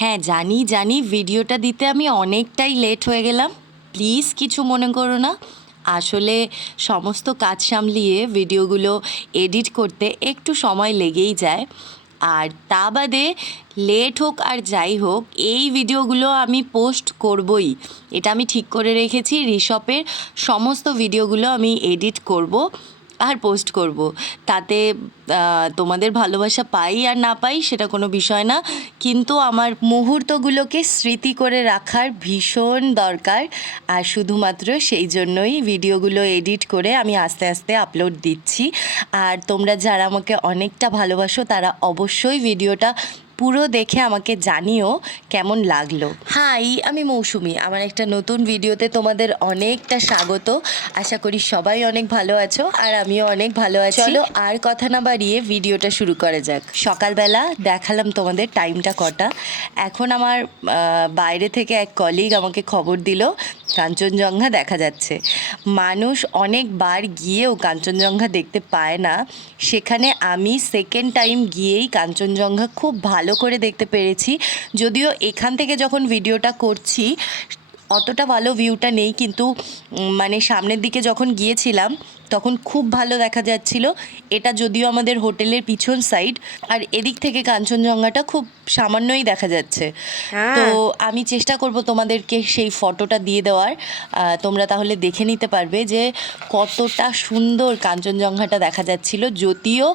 হ্যাঁ জানি জানি, ভিডিওটা দিতে আমি অনেকটাই লেট হয়ে গেলাম। প্লিজ কিছু মনে করো না। আসলে সমস্ত কাজ সামলিয়ে ভিডিওগুলো এডিট করতে একটু সময় লেগেই যায়। আর তা বাদে লেট হোক আর যাই হোক, এই ভিডিওগুলো আমি পোস্ট করবই। এটা আমি ঠিক করে রেখেছি ঋষপের সমস্ত ভিডিওগুলো আমি এডিট করব। আর পোস্ট করব। তাতে তোমাদের ভালোবাসা পাই আর না পাই সেটা কোনো বিষয় না। কিন্তু আমার মুহূর্তগুলোকে স্মৃতি করে রাখার ভীষণ দরকার। আর শুধুমাত্র সেই জন্যই ভিডিওগুলো এডিট করে আমি আস্তে আস্তে আপলোড দিচ্ছি। আর তোমরা যারা আমাকে অনেকটা ভালোবাসো তারা অবশ্যই ভিডিওটা পুরো দেখে আমাকে জানিও কেমন লাগল। হাই আমি মৌসুমি। আমার একটা নতুন ভিডিওতে তোমাদের অনেকটা স্বাগত। আশা করি সবাই অনেক ভালো আছো আর আমিও অনেক ভালো আছি। চলো। আর কথা না বাড়িয়ে ভিডিওটা শুরু করা যাক। সকালবেলা দেখালাম তোমাদের টাইমটা কটা। এখন আমার বাইরে থেকে এক কলিগ আমাকে খবর দিল কাঞ্চনজঙ্ঘা দেখা যাচ্ছে। মানুষ অনেকবার গিয়েও কাঞ্চনজঙ্ঘা দেখতে পায় না। সেখানে আমি সেকেন্ড টাইম গিয়েই কাঞ্চনজঙ্ঘা খুব ভালো করে দেখতে পেরেছি। যদিও এখান থেকে যখন ভিডিওটা করছি অতটা ভালো ভিউটা নেই কিন্তু মানে সামনের দিকে যখন গিয়েছিলাম তখন খুব ভালো দেখা যাচ্ছিল। এটা যদিও আমাদের হোটেলের পিছন সাইড আর এদিক থেকে কাঞ্চনজঙ্ঘাটা খুব সামান্যই দেখা যাচ্ছে। তো আমি চেষ্টা করব তোমাদেরকে সেই ফটোটা দিয়ে দেওয়ার। তোমরা তাহলে দেখে নিতে পারবে যে কতটা সুন্দর কাঞ্চনজঙ্ঘাটা দেখা যাচ্ছিল। যদিও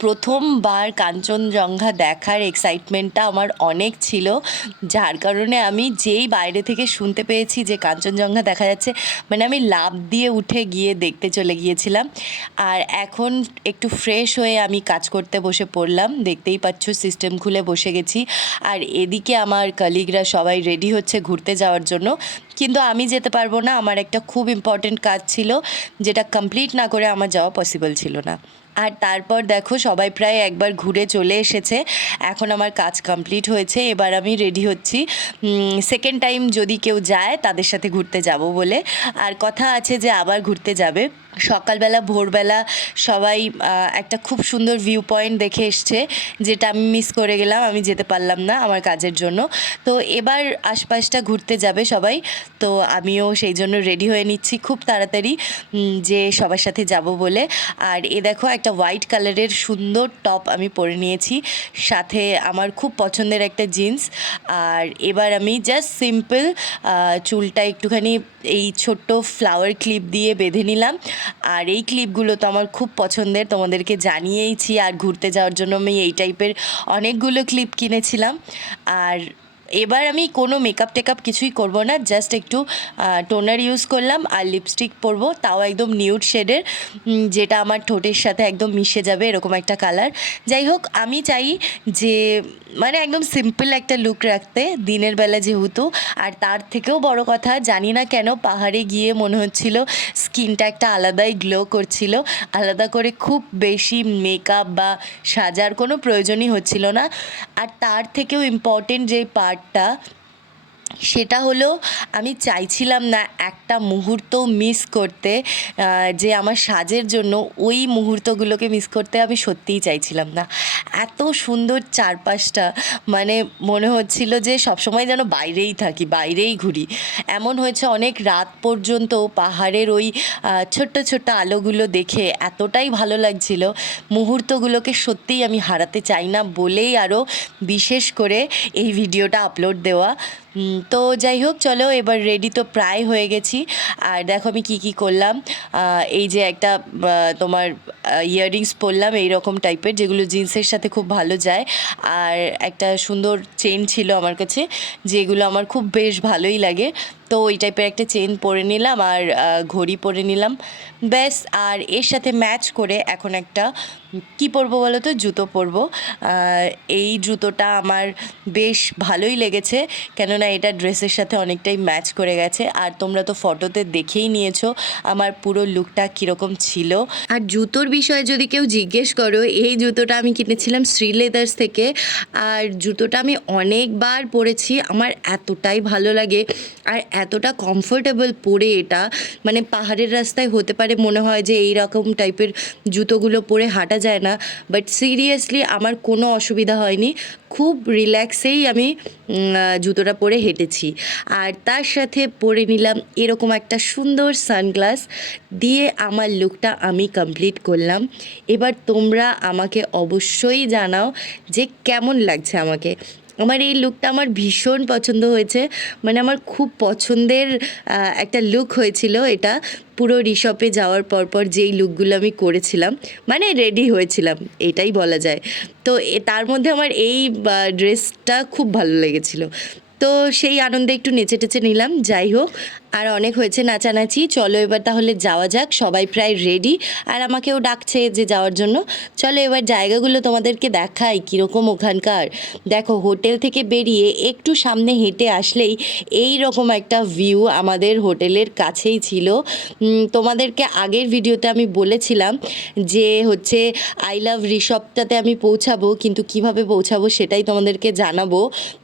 প্রথমবার কাঞ্চনজঙ্ঘা দেখার এক্সাইটমেন্টটা আমার অনেক ছিল। যার কারণে আমি যেই বাইরে থেকে শুনতে পেয়েছি যে কাঞ্চনজঙ্ঘা দেখা যাচ্ছে মানে আমি লাভ দিয়ে উঠে গিয়ে দেখতে চলে গিয়েছিলাম। আর এখন একটু ফ্রেশ হয়ে আমি কাজ করতে বসে পড়লাম। দেখতেই পাচ্ছ সিস্টেম খুলে বসে গেছি। আর এদিকে আমার কালিগরা সবাই রেডি হচ্ছে ঘুরতে যাওয়ার জন্য। কিন্তু আমি যেতে পারব না। আমার একটা খুব ইম্পর্টেন্ট কাজ ছিল, যেটা কমপ্লিট না করে আমার যাওয়া পসিবল ছিল না। আর তারপর দেখো, সবাই প্রায় একবার ঘুরে চলে এসেছে। এখন আমার কাজ কমপ্লিট হয়েছে, এবার আমি রেডি হচ্ছি। সেকেন্ড টাইম যদি কেউ যায়, তাদের সাথে ঘুরতে যাব বলে। আর কথা আছে যে আবার ঘুরতে যাবে। সকালবেলা, ভোরবেলা সবাই একটা খুব সুন্দর ভিউ পয়েন্ট দেখে এসছে, যেটা আমি মিস করে গেলাম, আমি যেতে পারলাম না আমার কাজের জন্য। তো এবার আশপাশটা ঘুরতে যাবে সবাই। তো আমিও সেই জন্য রেডি হয়ে নিচ্ছি খুব তাড়াতাড়ি যে সবার সাথে যাব বলে। আর এ দেখো একটা হোয়াইট কালারের সুন্দর টপ আমি পরে নিয়েছি। সাথে আমার খুব পছন্দের একটা জিন্স আর এবার আমি জাস্ট সিম্পল চুলটা একটুখানি এই ছোট্ট ফ্লাওয়ার ক্লিপ দিয়ে বেঁধে নিলাম। আর এই ক্লিপগুলো তো আমার খুব পছন্দের, তোমাদেরকে জানিয়েইছি। আর ঘুরতে যাওয়ার জন্য আমি এই টাইপের অনেকগুলো ক্লিপ কিনেছিলাম। আর এবার আমি কোনো মেকআপ টেকআপ কিছুই করব না জাস্ট একটু টোনার ইউজ করলাম আর লিপস্টিক পরবো, তাও একদম নিউড শেডের যেটা আমার ঠোঁটের সাথে একদম মিশে যাবে এরকম একটা কালার যাই হোক, আমি চাই যে মানে একদম সিম্পল একটা লুক রাখতে, দিনের বেলা যেহেতু, আর তার থেকেও বড় কথা, জানি না কেন পাহাড়ে গিয়ে মনে হচ্ছিল স্কিনটা একটা আলাদাই গ্লো করছিল, আলাদা করে খুব বেশি মেকআপ বা সাজার কোনো প্রয়োজনই হচ্ছিল না, আর তার থেকেও ইম্পর্টেন্ট যে পার্টটা সেটা হলো আমি চাইছিলাম না একটা মুহূর্ত মিস করতে যে আমার সাজের জন্য ওই মুহূর্তগুলোকে মিস করতে আমি সত্যিই চাইছিলাম না। এত সুন্দর চারপাশটা মানে মনে হচ্ছিল যে সবসময় যেন বাইরেই থাকি, বাইরেই ঘুরি। এমন হয়েছে অনেক রাত পর্যন্ত পাহাড়ের ওই ছোট্ট ছোট্ট আলোগুলো দেখে এতটাই ভালো লাগছিল। মুহূর্তগুলোকে সত্যিই আমি হারাতে চাই না বলেই আরও বিশেষ করে এই ভিডিওটা আপলোড দেওয়া। তো যাই হোক, চলো এবার রেডি তো প্রায় হয়ে গেছি। আর দেখো আমি কি কি করলাম। এই যে একটা তোমার ইয়াররিংস পরলাম এই রকম টাইপের যেগুলো জিন্সের সাথে খুব ভালো যায়। আর একটা সুন্দর চেন ছিল আমার কাছে, যেগুলো আমার খুব বেশ ভালোই লাগে। তো ওই টাইপের একটা চেন পরে নিলাম আর ঘড়ি পরে নিলাম। ব্যাস, আর এর সাথে ম্যাচ করে এখন একটা, কি পরবো বলো তো জুতো পরবো। এই জুতোটা আমার বেশ ভালোই লেগেছে, কেননা এটা ড্রেসের সাথে অনেকটাই ম্যাচ করে গেছে। আর তোমরা তো ফটোতে দেখেই নিয়েছো আমার পুরো লুকটা কীরকম ছিল। আর জুতোর বিষয়ে যদি কেউ জিজ্ঞেস করো, এই জুতোটা আমি কিনেছিলাম শ্রী লেদার্স থেকে। আর জুতোটা আমি অনেকবার পরেছি, আমার এতটাই ভালো লাগে। আর এতটা কমফোর্টেবল পরে এটা মানে পাহাড়ের রাস্তায় হতে পারে মনে হয় যে এই রকম টাইপের জুতোগুলো পরে হাঁটা যায় না বাট সিরিয়াসলি আমার কোনো অসুবিধা হয়নি। খুব রিল্যাক্সেই আমি জুতোটা পরে হেঁটেছি। আর তার সাথে পরে নিলাম এরকম একটা সুন্দর সানগ্লাস দিয়ে আমার লুকটা আমি কমপ্লিট করলাম। এবার তোমরা আমাকে অবশ্যই জানাও যে কেমন লাগছে আমাকে। আমার এই লুকটা আমার ভীষণ পছন্দ হয়েছে। মানে আমার খুব পছন্দের একটা লুক হয়েছিল এটা। পুরো রিশপে যাওয়ার পর পর যেই লুকগুলো আমি করেছিলাম মানে রেডি হয়েছিলাম, এটাই বলা যায়। তো তার মধ্যে আমার এই ড্রেসটা খুব ভালো লেগেছিলো। তো সেই আনন্দে একটু নেচে টেচে নিলাম, যাই হোক। আর অনেক হয়েছে নাচানাচি। চলো এবার তাহলে যাওয়া যাক, সবাই প্রায় রেডি আর আমাকেও ডাকছে যে যাওয়ার জন্য। চলো এবার জায়গাগুলো তোমাদেরকে দেখাই কীরকম ওখানকার। দেখো, হোটেল থেকে বেরিয়ে একটু সামনে হেঁটে আসলেই এই রকম একটা ভিউ আমাদের হোটেলের কাছেই ছিল। তোমাদেরকে আগের ভিডিওতে আমি বলেছিলাম যে হচ্ছে আই লাভ রিসপটাতে আমি পৌঁছাবো, কিন্তু কীভাবে পৌঁছাবো সেটাই তোমাদেরকে জানাব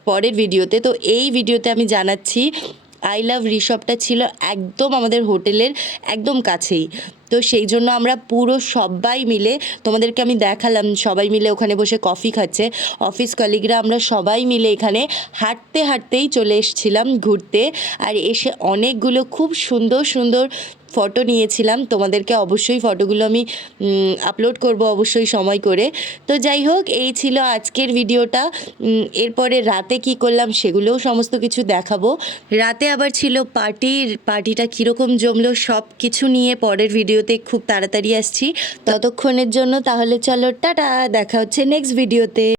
পরের ভিডিওতে। তো এই ভিডিওতে আমি জানাচ্ছি আই লাভ রিসপটা ছিল একদম আমাদের হোটেলের একদম কাছেই। তো সেই জন্য আমরা পুরো সবাই মিলে তোমাদেরকে আমি দেখালাম, সবাই মিলে ওখানে বসে কফি খাচ্ছে। অফিস কলিগরা আমরা সবাই মিলে এখানে হাঁটতে হাঁটতেই চলে এসেছিলাম ঘুরতে। আর এসে অনেকগুলো খুব সুন্দর সুন্দর ফটো নিয়েছিলাম। তোমাদেরকে অবশ্যই ফটোগুলো আমি আপলোড করব অবশ্যই সময় করে। তো যাই হোক, এই ছিল আজকের ভিডিওটা। এরপরে রাতে কি করলাম সেগুলোও সমস্ত কিছু দেখাবো। রাতে আবার ছিল পার্টির পার্টিটা কীরকম জমলো সব কিছু নিয়ে পরের ভিডিওতে খুব তাড়াতাড়ি আসছি। ততক্ষণের জন্য তাহলে চলো টাটা দেখা হচ্ছে নেক্সট ভিডিওতে